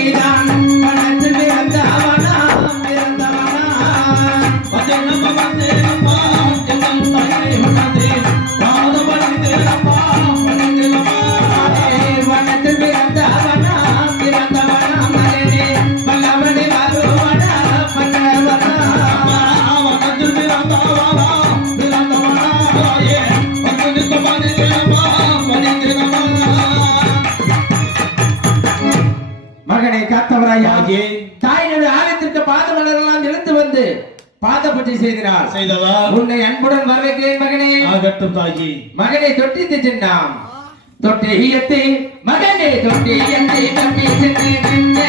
நீதான் பூஜை செய்கிறார் செய்தவா உன்னை அன்புடன் வரவேற்கிறேன் மகனே. ஆகட்டும் தாயே. மகனை தொட்டித்து சின்னாம் தொட்டி ஈயத்தை மகனே தொட்டி ஈயத்தை தம்பி சின்னே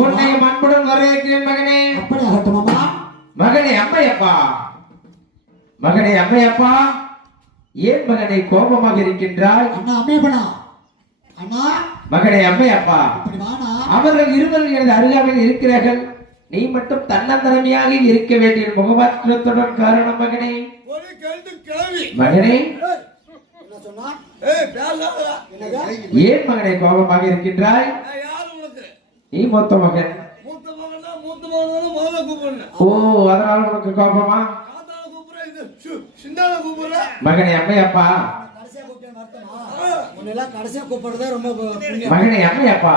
உன்னை அன்புடன் வரவேற்கிறேன் மகனே. அப்படி ஆகட்டும் அம்மா. மகனே அம்மையப்பா. மகனே அம்மையப்பா ஏன் மகனை கோபமாக இருக்கின்றாய்? அண்ணா அம்மையப்பனா? அண்ணா. மகனே அம்மையப்பா அவர்கள் இருவரும் எனது அருகாமையில் இருக்கிறார்கள். நீ மட்டும் தன்னந்தனமையாக இருக்க வேண்டிய முகமாற்றத்துடன் காரணம் மகனே. மகனே. ஏன் மகனை கோபமாக இருக்கின்றாய்? நீ மூத்த மகன் ஓ அதனால உனக்கு கோபமா? மகனே அம்மையப்பா. மகனே அம்மையப்பா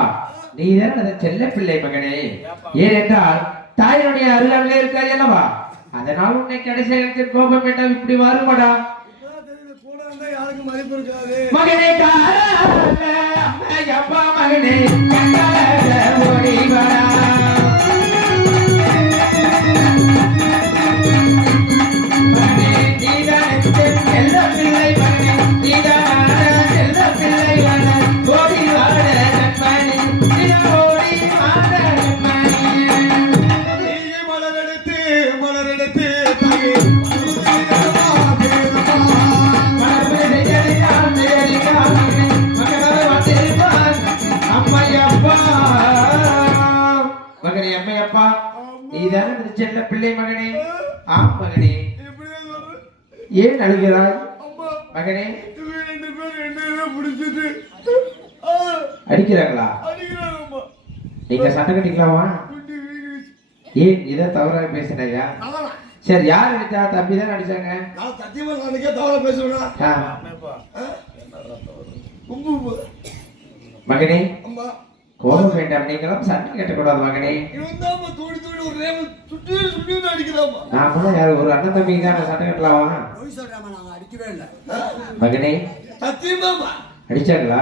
நீ தானே செல்ல பிள்ளை மகனே. ஏனென்றால் தாயினுடைய அருளாமலே இருக்காய் அல்லவா? அதனால் உன்னை கடைசி நேரத்தில் கோபம் வேண்டாம் இப்படி வருமாடா இருக்காது. மகனே மகனே. back. நீதானே செல்ல பிள்ளை மகனே. ஆம் மகனே. ஏன் அழுகிறாய்? மகனே. அடிக்கிறாங்களா நீங்க சண்டை கட்டிக்கலாமா? ஏன் இதை தவறாக பேசினையா சரி யார் அடிச்சா? தம்பி தான் அடிச்சாங்க? நான் சத்தியமா நாளைக்கே தவற பேசுவேனா மகனே. அம்மா. கோபம் வேண்டாம் நீங்களும் சண்டை கட்டக்கூடாது மகனே. தோடி தோடி ஒரு சுட்டி சுட்டி அடிக்கிறாம்மா. நாமளும் யார் ஒரு அண்ணன் தம்பி தான் சண்டை கட்டலாமா? அடிக்கவே இல்லை. மகனே. சத்தியமாம்மா. அடிச்சாங்களா?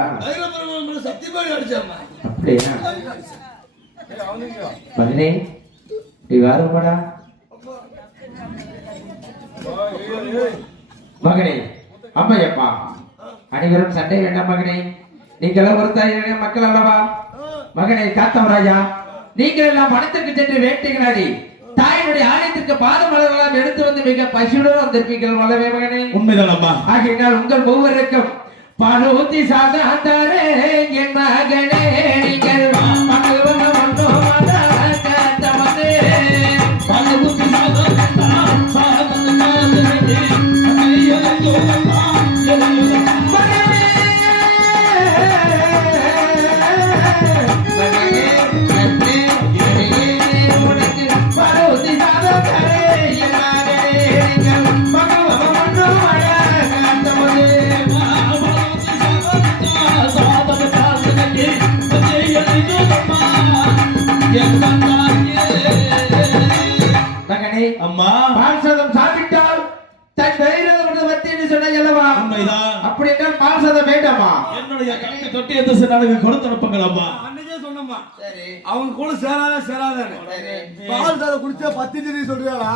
சத்தியமா அடிச்சாம்மா. அப்படியா? மகனே இப்படி வாருமாடா மகனே அம்மையப்பா. அனைவரும் சண்டை வேண்டாம் மகனே. நீங்களும் ஒரு தாயின மக்கள் அல்லவா? மகனை காத்தம் ராஜா நீங்கள் எல்லாம் வனத்திற்கு சென்று வேட்டைகளாடி தாயினுடைய ஆலயத்திற்கு பாத மலர்களெல்லாம் எடுத்து வந்து மிக பசியுடன் வந்திருப்பீர்கள் மலவே மகனே. உண்மைதான் அம்மா. ஆகையினால் உங்கள் ஒவ்வொருக்கும் பாலூத்தி சாதாரே பால் சாதம் சாப்பிட்டால் தன் தைரியம் வத்தி சொன்னாய் அல்லவா உண்மைதான். அப்படி என்றால் பால் சாதம் வேண்டாமா? என்னுடைய கண்ணை தொட்டி எந்த சின்னாளுக்கு கொடுத்து அனுப்புங்கள் அம்மா. அன்னைக்கே சொன்னம்மா. சரி. அவங்க கூட சேராத சேராதான்னு. சரி. பால் சாதம் குடிச்சா பத்து திரி சொல்றியாடா?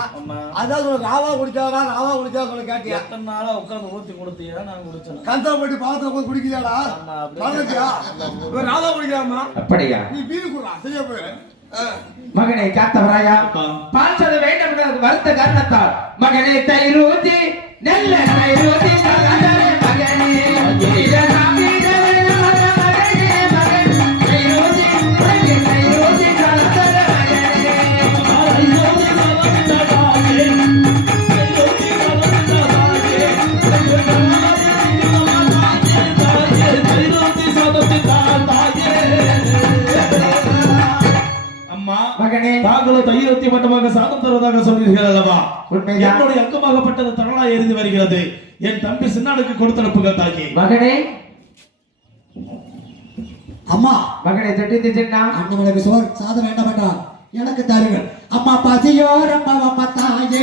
அதான் உனக்கு ராவா குடிச்சாடா ராவா குடிச்சா சொல்ல கேட்டியா? எத்தனை நாளா உட்கார்ந்து ஊத்தி கொடுத்தீங்க நான் குடிச்சேன். கந்தா பாலத்துல போய் குடிக்கலையாடா. மறந்துட்டியா ராவா குடிக்காமா அப்படியா? நீ வீடு குடுறா சரியா போயிரு. ஆ. மகனை காத்தவராயா. பால் சாதம் வேண்டும் வருத்த காரணத்தால். மகனை தயிர் ஊத்தி நல்ல தயிர் ஊத்தி மகனே தருவதாக சொன்னீர்கள் அல்லவா. என்னுடைய அங்கமாகப்பட்டது தரலா எரிந்து வருகிறது. என் தம்பி சின்னாளுக்கு கொடுத்து அனுப்புங்கள் தாக்கி மகனே. அம்மா. மகனை தொட்டி சின்னா அண்ணனுக்கு சோர் சாதம் வேண்டாம் வேண்டாம் எனக்கு தருங்கள். அம்மா பசியோ ரொம்ப அம்மா தாயே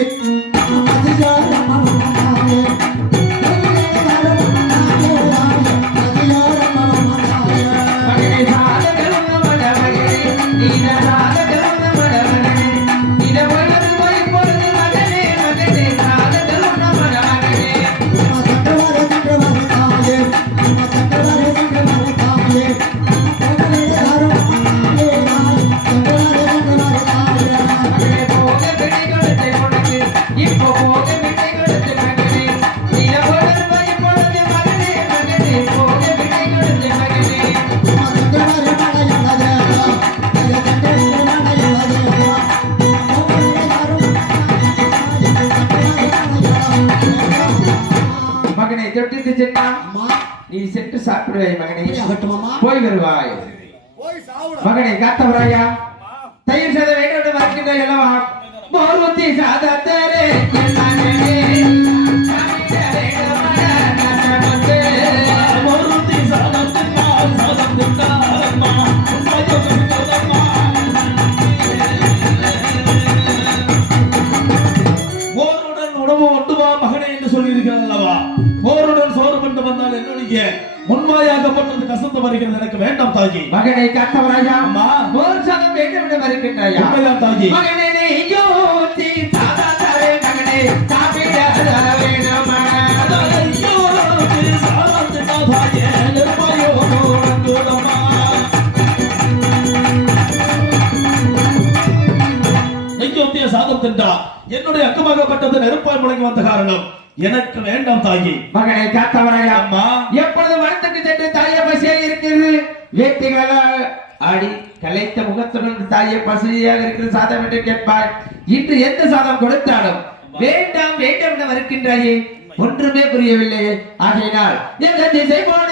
சாப்பிடுவாய் மகனே. போய் வருவாய். மகனை காத்தவராயா? தயிர் சாதம் வேண்டும் என்று மறக்கின்ற அல்லவா மோர் ஊத்தி சாதத்தாரே. போருடன் ஒட்டுவா மகனே என்று சொல்லியிருக்கிறார் அல்லவா? போருடன் கொண்டு வந்தால் என்னுடைய முன்மாயாகப்பட்டது கசந்து வருகிறது. எனக்கு வேண்டாம் தாகி மகனை காத்தவராயா? அம்மா. மோர் சாதம் வேண்டும் மறக்கின்றாயா? உண்மைதான் தாகி மகனே நீ மகனே நெருப்பாயோ, நங்கூடம்மா. நெஞ்சொத்திய சாதம் தின்றா என்னுடைய அக்கமாகப்பட்டது நெருப்பாய் முழங்கி வந்த காரணம். எனக்கு வேண்டாம் தாகி மகனை காத்தவராயா அம்மா. எப்பொழுது வனத்துக்கு சென்று தாய பசியாக இருக்கிறது வேட்டைகளால் ஆடி கலைத்த முகத்துடன் தாய பசியாக இருக்கிற சாதம் என்று கேட்பார். இன்று எந்த சாதம் கொடுத்தாலும் வேண்டாம் வேண்டாம் என மறுக்கின்றாயே ஒன்றுமே புரியவில்லை. ஆகையினால் எந்த திசை போன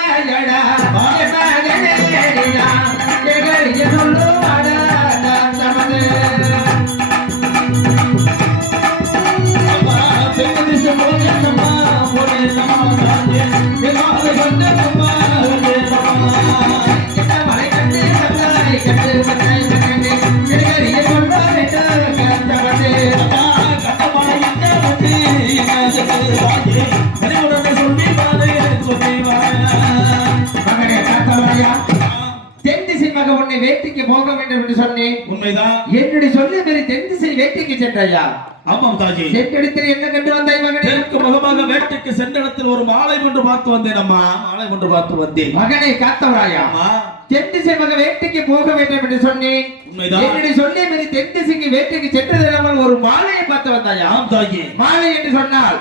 வேட்டைக்கு போக வேண்டும் என்று சொன்னேன். உண்மைதான். என்னுடைய சொல்ல மீறி தென் திசை வேட்டைக்கு சென்றாயா? ஆமாம் தாஜி. சென்றெடுத்து என்ன கண்டு வந்தாய் மகனே? தெற்கு முகமாக வேட்டைக்கு சென்ற இடத்தில் ஒரு மாலை ஒன்று பார்த்து வந்தேன் அம்மா. மாலை ஒன்று பார்த்து வந்தேன். மகனை காத்தவராயா? தென் திசை மக வேட்டைக்கு போக வேண்டும் என்று சொன்னேன். உண்மைதான். என்னுடைய சொல்ல மீறி தென் திசைக்கு வேட்டைக்கு சென்றது இல்லாமல் ஒரு மாலையை பார்த்து வந்தாயா? ஆம் தாஜி. மாலை என்று சொன்னால்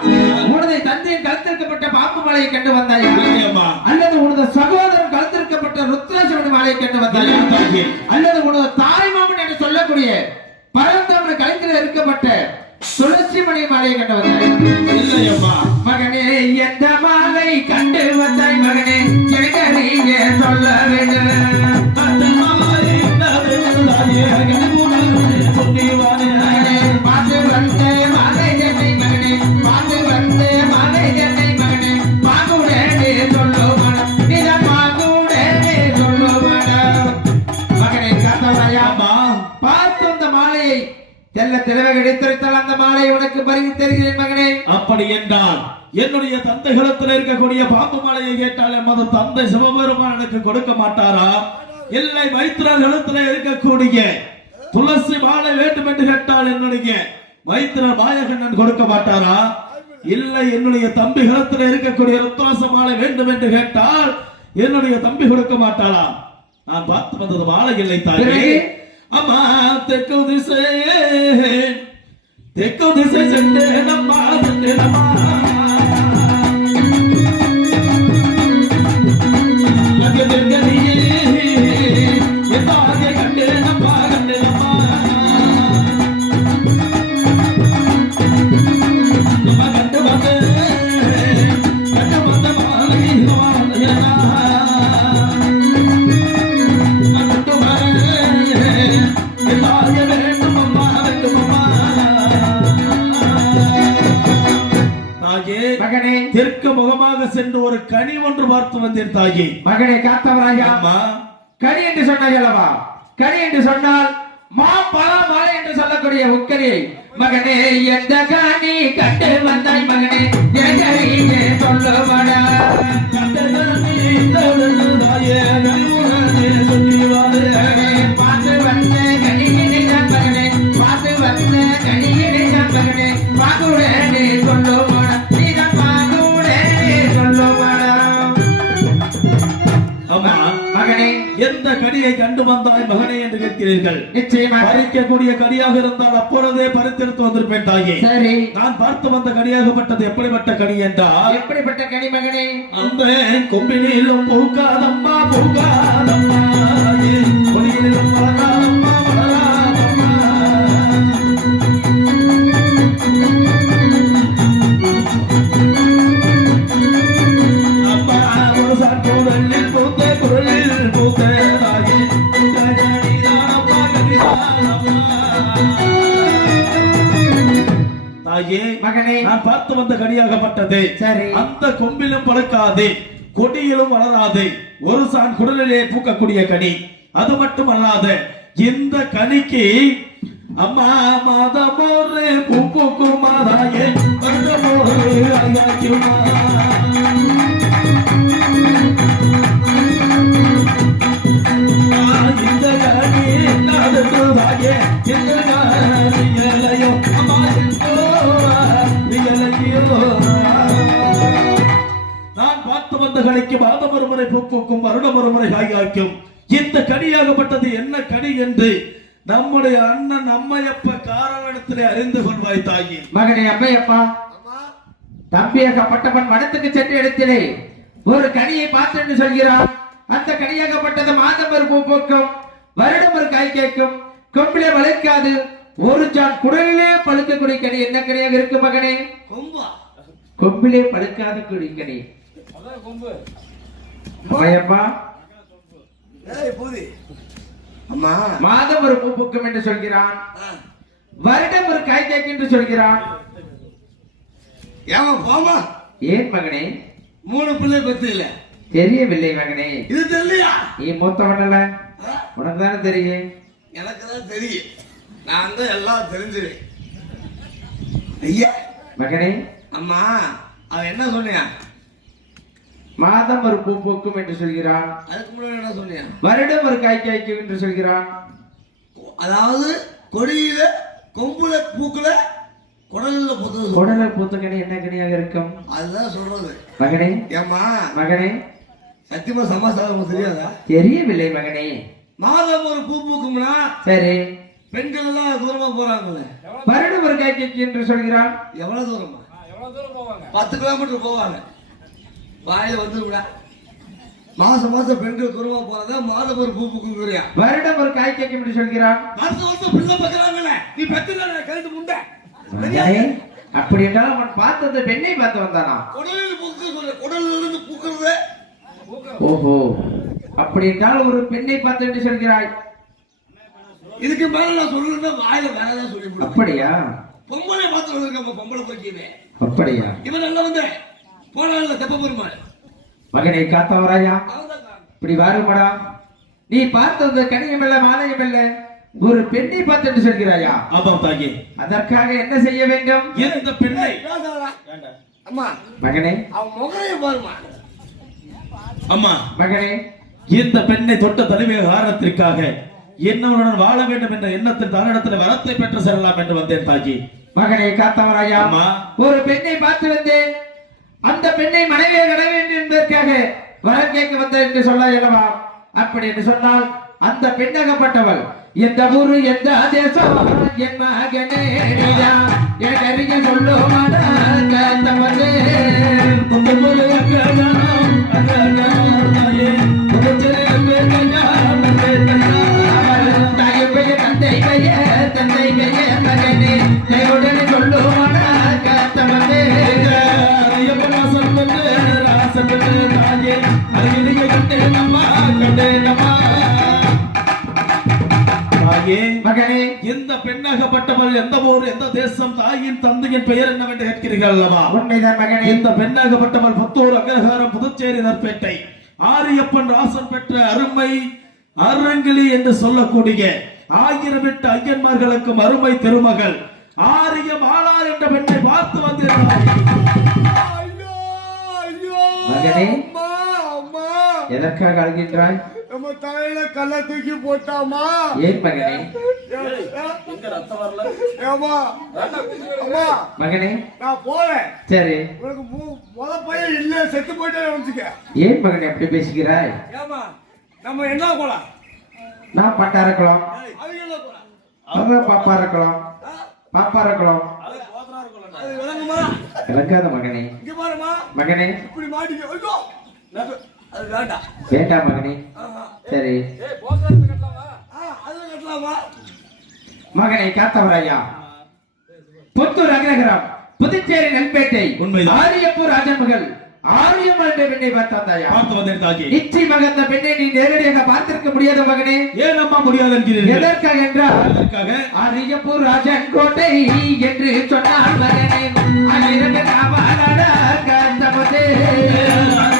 உனது தந்தையின் கழுத்திருக்கப்பட்ட பாம்பு மாலையை கண்டு வந்தாயா? அல்லது உனது சகோதரன் கழுத்திருக்கப்பட்ட ருத்ராசமணி கண்டு வந்தாயா இல்லை தாஜி அல்லது உனது தாய் மாமன் என்று சொல்லக்கூடிய பரந்தவன கழுத்தில் இருக்கப்பட்ட துளசி மணி மாலையை கண்டு வந்தாய் இல்லை அம்மா மகனே எந்த பரிந்து தருகிறேன் மகனே. அப்படி என்றால் என்னுடைய தந்தைகளத்தில் இருக்கக்கூடிய பாம்பு மாலையை கேட்டால் எமது தந்தை சிவபெருமான் எனக்கு கொடுக்க மாட்டாரா? இல்லை மைத்திரர் எழுத்துல இருக்கக்கூடிய துளசி மாலை வேண்டும் என்று கேட்டால் என்னுடைய மைத்திரர் மாயகண்ணன் கொடுக்க மாட்டாரா? இல்லை என்னுடைய தம்பி களத்தில் இருக்கக்கூடிய ருத்ராச மாலை வேண்டும் என்று கேட்டால் என்னுடைய தம்பி கொடுக்க மாட்டாளா? நான் பார்த்து வந்தது மாலை இல்லை தாயே? அம்மா தெற்கு திசை தெற்கு திசை சென்றேனம்மா சென்றேனம்மா அங்கே தெற்கடியே என் தாயே மகனே காத்தவராயா? அம்மா. கனி என்று சொன்னாய் அல்லவா? கனி என்று சொன்னால் மா பலா மாலை என்று சொல்லக்கூடிய உக்கரியை. மகனே எந்த கனி கண்டு வந்தாய் மகனே? கனியை கண்டு வந்தாய் மகனே என்று கேட்கிறீர்கள். நிச்சயமாக. பறிக்கக்கூடிய கனியாக இருந்தால் அப்பொழுதே பறித்தெடுத்து வந்திருப்பேன் தாயே. சரி. நான் பார்த்து வந்த கனியாகப்பட்டது எப்படிப்பட்ட கனி என்றால் எப்படிப்பட்ட கனி மகனே? அந்த கொம்பினிலும் பூக்காதம்மா பூக்காதம்மா. சரி. அந்த கொம்பிலும் பழுக்காது கொடியிலும் வளராது. ஒரு சான் குடலிலே பூக்கக்கூடிய கனி. அது மட்டும் அல்லாத இந்த கனிக்கு அம்மா மாதமோரு பூ பூக்கும் வருடமோரு நம்முடைய அண்ணன் அம்மையப்ப காரணத்திலே அறிந்து கொள்வாய் தாயி. மகனே அம்மையப்பா தம்பியாகப்பட்டவன் வனத்துக்கு சென்ற இடத்திலே ஒரு கனியை பார்த்து சொல்கிறான். அந்த கனியாகப்பட்டது மாதம் ஒரு பூ பூக்கும் வருடம் ஒரு காய் கேட்கும் கொம்பிலே வளைக்காது ஒரு ஜான் குடலிலே பழுக்கக்கூடிய கனி. என்ன கனியாக இருக்கு மகனே? கொம்பா. கொம்பிலே பழுக்காத குடி கனி அம்மையப்பா. ஏய் பூதி. மாதம் ஒரு பூ பூக்கும் என்று சொல்கிறான். வருடம் ஒரு காய் கேட்கும் என்று சொல்கிறான். ஏமா போமா ஏன் மகனே? மூணு பிள்ளை பெத்து இல்ல. தெரியவில்லை மகனே. இது தெரியலையா? நீ மூத்தவனல்ல ஆ? உனக்கு தானே தெரியும். எனக்கு தான் தெரியும். நான் தான் எல்லாம் தெரிஞ்சுவேன். ஐயா. மகனே. அம்மா அவன் என்ன சொன்னியா மாதம் ஒரு பூ பூக்கும் என்று சொல்கிறான். அதுக்கு முன்னாடி என்ன சொன்னியா வருடம் ஒரு காய் காய்க்கும் என்று சொல்கிறான். அதாவது கொடியில கொம்புல பூக்குல குடல்ல புத்தது குடல பூத்த கனி என்ன கனியாக இருக்கும்? அதுதான் சொல்றது. மகனே. ஏம்மா? மகனே. சத்தியமா சமாசாரம் தெரியாதா? தெரியவில்லை மகனே. மாதம் ஒரு பூ பூக்கும்னா சரி. பெண்கள் எல்லாம் தூரமா போறாங்கல்ல. வருடம் ஒரு காய் காய்க்கும் என்று சொல்கிறான். எவ்வளவு தூரமா? பத்து கிலோமீட்டர் போவாங்க. வாயில வந்து விட. மாசம் மாசம் பெண்கள் தூரமா போறதா மாதம் ஒரு பூ பூக்குங்கிறியா வருடம் ஒரு காய் காய்க்கும் என்று சொல்கிறான். வருஷம் வருஷம் பிள்ளை பக்கறாங்கல்ல நீ பெத்துக்க கழுத்து முண்டை. அப்படி என்றால் அவன் பார்த்தது பெண்ணை பார்த்து வந்தானா? குடலில் பூக்க சொல்ல. குடலில் இருந்து பூக்கிறது. ஓஹோ. அப்படி என்றால் ஒரு பெண்ணை பார்த்து என்று சொல்கிறாய். இதுக்கு மேல நான் சொல்லணும்னா வாயில வேற ஏதாவது சொல்லி. அப்படியா? பொம்பளை பார்த்து வந்திருக்காங்க பொம்பளை போக்கியவே. அப்படியா? இவன் நல்லா வந்து போனால தெப்ப பெருமாள் மகனை காத்தவராயா. இப்படி வாருமடா நீ பார்த்த அந்த கனியம் இல்ல மாலையம் இல்ல ஒரு பெண்ணை பார்த்து சொல்கிறாயா? ஆமாம் தாயே. அதற்காக என்ன செய்ய வேண்டும்? இந்த பெண்ணை. அம்மா. மகனே. அவன் முகரைய பாருமா. அம்மா. மகனே. இந்த பெண்ணை தொட்ட தலைமைய காரணத்திற்காக என்னவனுடன் வாழ வேண்டும் என்ற எண்ணத்தில் தன்னிடத்தில் வரத்தை பெற்று செல்லலாம் என்று வந்தேன் தாஜி மகனே காத்தவராயா? அம்மா. ஒரு பெண்ணை பார்த்து வந்தேன். அந்த பெண்ணை மனைவியை விட வேண்டும் என்பதற்காக வரம் கேட்க வந்த என்று சொல்ல இயலவா? அப்படி என்று சொன்னால் அந்த பெண்ணகப்பட்டவள் எந்த ஊரு எந்த தேசம் என் மகனே நீதான் எனக்கு அறிய மகனே எந்த பெண்ணாகப்பட்டவள் எந்த ஊர் எந்த தேசம் தாயின் தந்தையின் பெயர் என்னவென்று கேட்கிறீர்கள் அல்லவா? உண்மைதான் மகனே. இந்த பெண்ணாகப்பட்டவள் புத்தூர் அக்ரஹாரம் புதுச்சேரி நற்பேட்டை ஆரியப்பன் ராசன் பெற்ற அருமை அரங்கிலி என்று சொல்லக்கூடிய ஆயிரம் எட்டு ஐயன்மார்களுக்கும் அருமை திருமகள் ஆரிய மாலா என்ற பெண்ணை பார்த்து வந்திருந்தார் மகனே. எதற்காக அழுகின்றாய்? நம்ம தலையில கல்ல தூக்கி போட்டாமா? ஏன் மகனே? ஏமா அம்மா மகனே? நான் போறேன். சரி. உனக்கு மு- முத பையன் இல்ல செத்து போயிட்டே வச்சுக்க ஏன் மகனே அப்படி பேசுகிறாய்? ஏமா நம்ம என்ன போலாம் நான் என்ன போலாம் அவங்க பாப்பா இருக்கலாம் பாப்பா இருக்கலாம் அது போதனா இருக்கும்ல அது விளங்குமா விளங்காத மகனே. மகனே. இப்படி மாட்டிக்க அது வேண்டாம் வேண்டாம் மகனே. சரி. மகனை காத்தவராயா புத்தூர் அக்ரகரம் புதுச்சேரி நெல்பேட்டை உண்மைதான். ஆரியப்பூர் ராஜன் மகள் ஆரியம் என்ற பெண்ணை பார்த்தாயா பார்த்து வந்தேன் தாஜி நிச்சயமாக அந்த பெண்ணை நீ நேரடியாக பார்த்திருக்க முடியாத மகனே? ஏன் அம்மா முடியாது என்கிறீர்கள்? எதற்காக என்றால் அதற்காக அரியப்பூர் ராஜன் கோட்டை என்று சொன்னார் மகனே. அங்கிருந்து காவலடா காத்தபதே ஐயப்பன்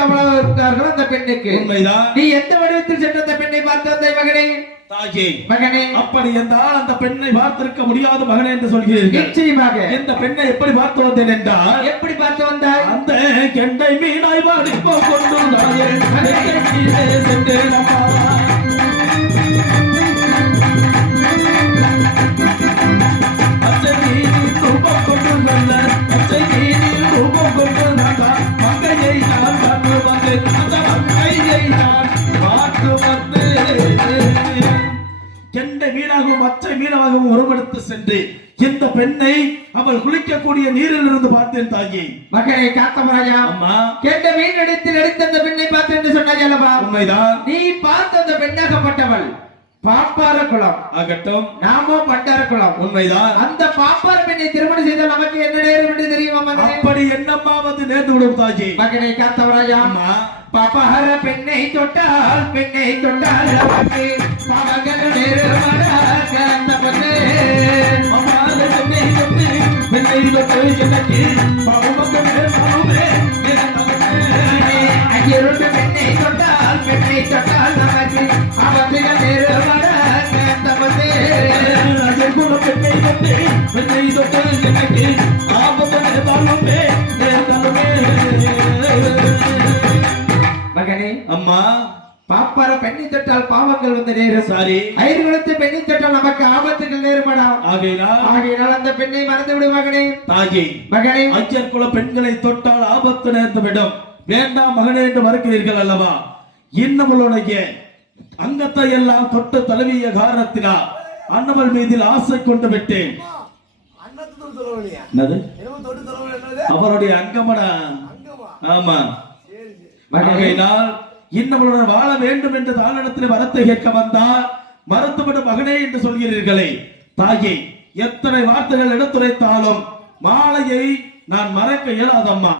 கட்டுக்கவலாக இருக்கார்கள் அந்த பெண்ணுக்கு. உண்மைதான். நீ எந்த வடிவத்தில் சென்ற அந்த பெண்ணை பார்த்து மகனே? தாயே மகனே. அப்படி என்றால் அந்த பெண்ணை பார்த்திருக்க முடியாத மகனே என்று சொல்கிறீர்கள். நிச்சயமாக. இந்த பெண்ணை எப்படி பார்த்து வந்தேன் என்றால் எப்படி பார்த்து வந்தாய்? அந்த கெண்டை மீனாய் வாடிப்போ கொண்டு சென்றேன் அம்மா. பார்த்தேன் தாயி. மகனை காத்தவராயா அம்மா. கேட்ட மீன் எடுத்து நடித்த அந்த பெண்ணை பார்த்து என்று சொன்னாய் அல்லவா? உண்மைதான். நீ பார்த்த அந்த பெண்ணாகப்பட்டவள். பாப்பார குளம் ஆகட்டும். நாமோ பண்டார குளம் உண்மைதான். அந்த பாப்பார பெண்ணை திருமணம் செய்தால் நமக்கு என்ன நேரம் என்று தெரியுமா மகனே? அப்படி என்னம்மா வந்து நேர்ந்து விடும் தாஜி மகனை காத்தவராயா அம்மா. பாப்பஹர பெண்ணை தொட்டால் பெண்ணை தொட்டால் நமக்கு பாவகர நேரமடாக அந்த பெண்ணே. பெண்ணை தொட்டு எனக்கு பாவமக்கமே பாவமே என் தகப்பனே. அங்கிருந்து பெண்ணை தொட்டால் பெண்ணை தொட்டால் நமக்கு பாவகர நேரமடாக அந்த பெண்ணே அதன் கூட பெண்ணை தொட்டு பெண்ணை தொட்டு எனக்கு பாவமக்கமே பாவமே என் தகப்பனே. மகனே அம்மா பாப்பார பெண்ணை தொட்டால் பாவங்கள் வந்து நேரும் சாரி ஐயர்களுக்கு பெண்ணை ஆகையினால் ஆகையினால் அந்த பெண்ணை மறந்து விடு மகனே. தாஜி மகனே. குல பெண்களை தொட்டால் ஆபத்து நேர்ந்து விடும் வேண்டாம் மகனே என்று மறுக்கிறீர்கள் அல்லவா? இன்னவளுடைய அங்கத்தை எல்லாம் தொட்டு தழுவிய காரணத்தினால் அன்னவள் மீதில் ஆசை கொண்டு விட்டேன். அவருடைய அங்கமடா? அங்கமா ஆமா. ஆகையினால் இன்னவளுடன் வாழ வேண்டும் என்று தானிடத்தில் வரத்தை கேட்க வந்தால் மறுத்துவிடும் மகனே என்று சொல்கிறீர்களே. தாயை எத்தனை வார்த்தைகள் எடுத்துரைத்தாலும் மாலையை நான் மறக்க இயலாதம்மா.